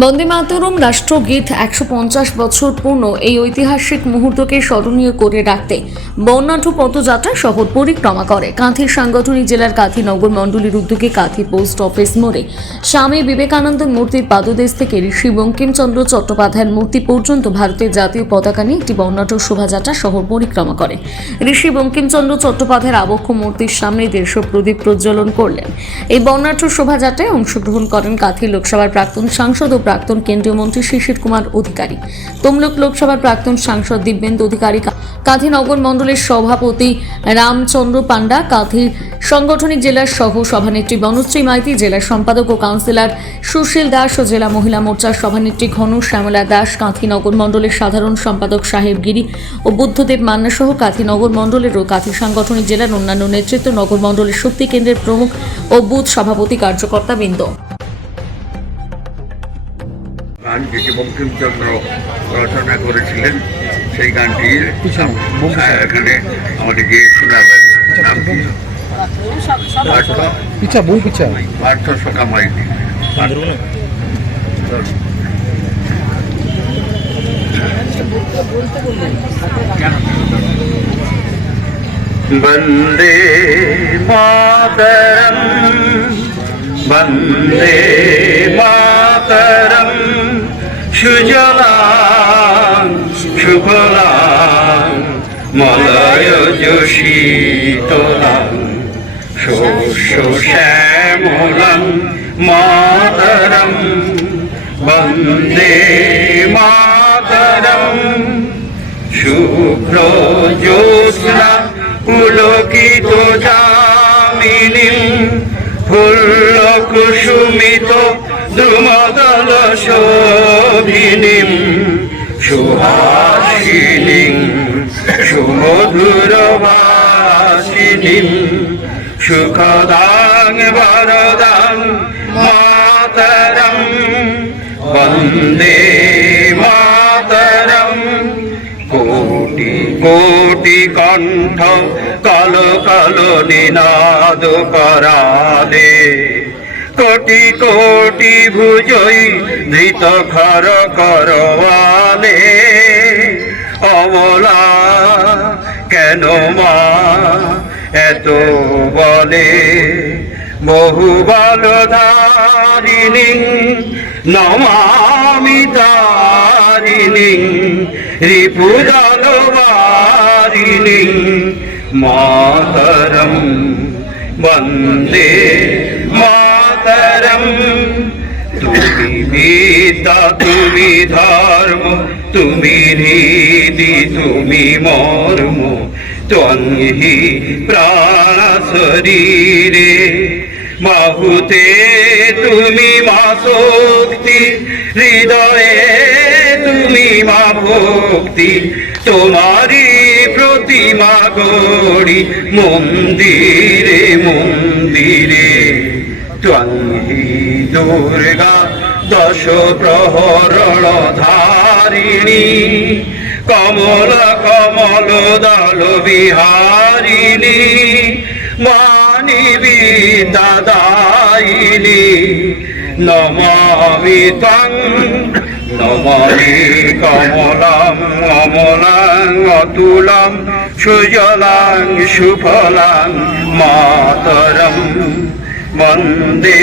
বন্দে মাতরম রাষ্ট্রগীত একশো পঞ্চাশ বছর পূর্ণ এই ঐতিহাসিক মুহূর্তকে স্মরণীয় করে রাখতে বর্ণাঢ্য পথযাত্রা শহর পরিক্রমা করে। কাঁথির সাংগঠনিক জেলার কাঁথি নগর মণ্ডলীর উদ্যোগে কাঁথি পোস্ট অফিস মোড়ে স্বামী বিবেকানন্দ মূর্তির পাদদেশ থেকে ঋষি বঙ্কিমচন্দ্র চট্টোপাধ্যায়ের মূর্তি পর্যন্ত ভারতের জাতীয় পতাকা নিয়ে একটি বর্ণাঢ্য শোভাযাত্রা শহর পরিক্রমা করে। ঋষি বঙ্কিমচন্দ্র চট্টোপাধ্যায়ের আবক্ষ মূর্তির সামনে দেড়শো প্রদীপ প্রজ্বলন করলেন। এই বর্ণাঢ্য শোভাযাত্রায় অংশগ্রহণ করেন কাঁথি লোকসভার প্রাক্তন সাংসদ প্রাক্তন কেন্দ্রীয় মন্ত্রী শিশির কুমার অধিকারী। তমলুক লোকসভার প্রাক্তন সাংসদ দিব্যেন্দু অধিকারী কাঁথি নগর মণ্ডলের সভাপতি রামচন্দ্র পান্ডা কাঁথি সাংগঠনিক জেলার সহ সভানেত্রী বনশ্রী মাইতি জেলার সম্পাদক ও কাউন্সিলর সুশীল দাস ও জেলা মহিলা মোর্চার সভানেত্রী ঘন শ্যামলা দাস কাঁথি নগর মণ্ডলের সাধারণ সম্পাদক সাহেব গিরি ও বুদ্ধদেব মান্না সহ কাঁথি নগর মণ্ডলের ও কাঁথি সাংগঠনিক জেলার অন্যান্য নেতৃত্ব নগর মণ্ডলের শক্তি কেন্দ্রের প্রমুখ ও বুথ সভাপতি কার্যকর্তা বৃন্দ গান যেটি বঙ্কিমচন্দ্র রচনা করেছিলেন সেই গানটি হ্যাঁ, এখানে আমাদেরকে শোনাবেন পিছা বই পিছা। পার্থ সকামাইতি বন্দে মাতরম বন্দে মাতরম। সুজলাং, সুফলাং, মলয় শীতলাং শস্য শ্যামলাং, মাতরম, বন্দে মাতরম। শুভ্র জ্যোৎস্না পুলকিত যামিনীম ফুল্ল কুসুমিত দ্রুমদল শোভিনীম সুহাসিনীম সুমধুর ভাসিনীম সুখদাং বরদাং মাতরম, বন্দে মাতরম। কোটি কোটি কণ্ঠ কল কল নিনাদ করালে কোটি কোটি ভুজই ধৃত খর করওয়ালে। অবলা, কেন মা এত বলে? বহু বল ধারিণী নমামি তারিণী বারিণী মাতরম বন্দে মাতরম। তুমি বিদ্যা তুমি ধর্ম, তুমি হৃদি তুমি মর্ম ত্বহি প্রাণ শরীরে। বাহুতে তুমি মা শক্তি, হৃদয়ে তুমি মা ভক্তি তোমারি প্রতিমা গড়ি মন্দিরে মন্দিরে। ত্বহি দুর্গা দশ প্রহরণ ধারিণী। কমল কমল দল বিহারিণী, মানিবী দাদাইনি। নমামি তং, নমামি কমলাম অমলাং অতুলাম সুজলাং, সুফলাং মাতরম বন্দে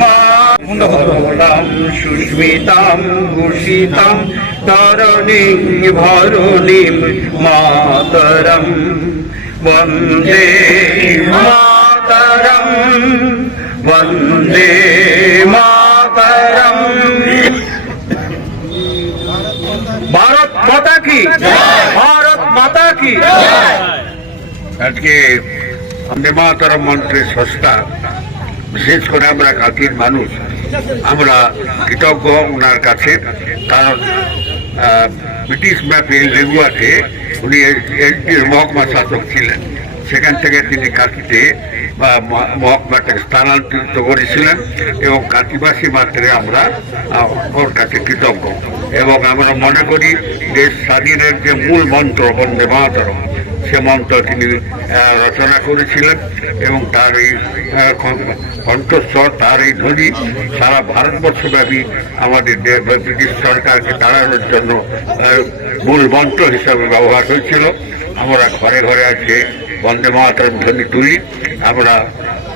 মাতরম সুস্মিতাম ভূষিতাম তরণীং ভরণীম মাতরম। বন্দে মাতরম বন্দে মাতরম। ভারত মাতা কি? ভারত মাতা কি? আজকে মাতরম মন্ত্রের সস্তা, বিশেষ করে আমরা কাকির মানুষ, আমরা কৃতজ্ঞ ওনার কাছে। কারণ ব্রিটিশ ম্যাপে লেগুয়াতে উনি এলপির মহকুমা শাসক ছিলেন। সেখান থেকে তিনি কাকিতে বা মহকুমাটাকে স্থানান্তরিত করেছিলেন এবং কাকিবাসী মাত্রে আমরা ওর কাছে কৃতজ্ঞ। এবং আমরা মনে করি দেশ স্বাধীনের যে মূল মন্ত্র, বন্দে মাতরম সে মন্ত্র তিনি রচনা করেছিলেন এবং তার এই কণ্ঠস্বর, তার এই ধ্বনি সারা ভারতবর্ষব্যাপী আমাদের ব্রিটিশ সরকারকে তাড়ানোর জন্য মূল মন্ত্র হিসাবে ব্যবহার হয়েছিল। আমরা ঘরে ঘরে আছে বন্দে মাতরম ধ্বনি তুলি। আমরা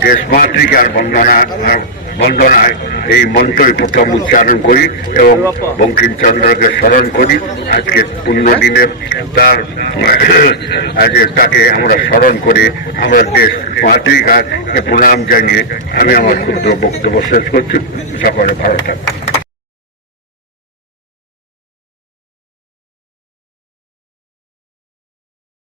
দেশ মাতৃকার বন্দনা বন্দনায় এই মন্ত্রই প্রথম উচ্চারণ করি এবং বঙ্কিমচন্দ্রকে স্মরণ করি। আজকে পূর্ণ দিনে তার আজকে তাকে আমরা স্মরণ করে আমরা দেশ মাতৃকাকে প্রণাম জানিয়ে আমি আমার ক্ষুদ্র বক্তব্য শেষ করছি। সকলে ভালো থাকবে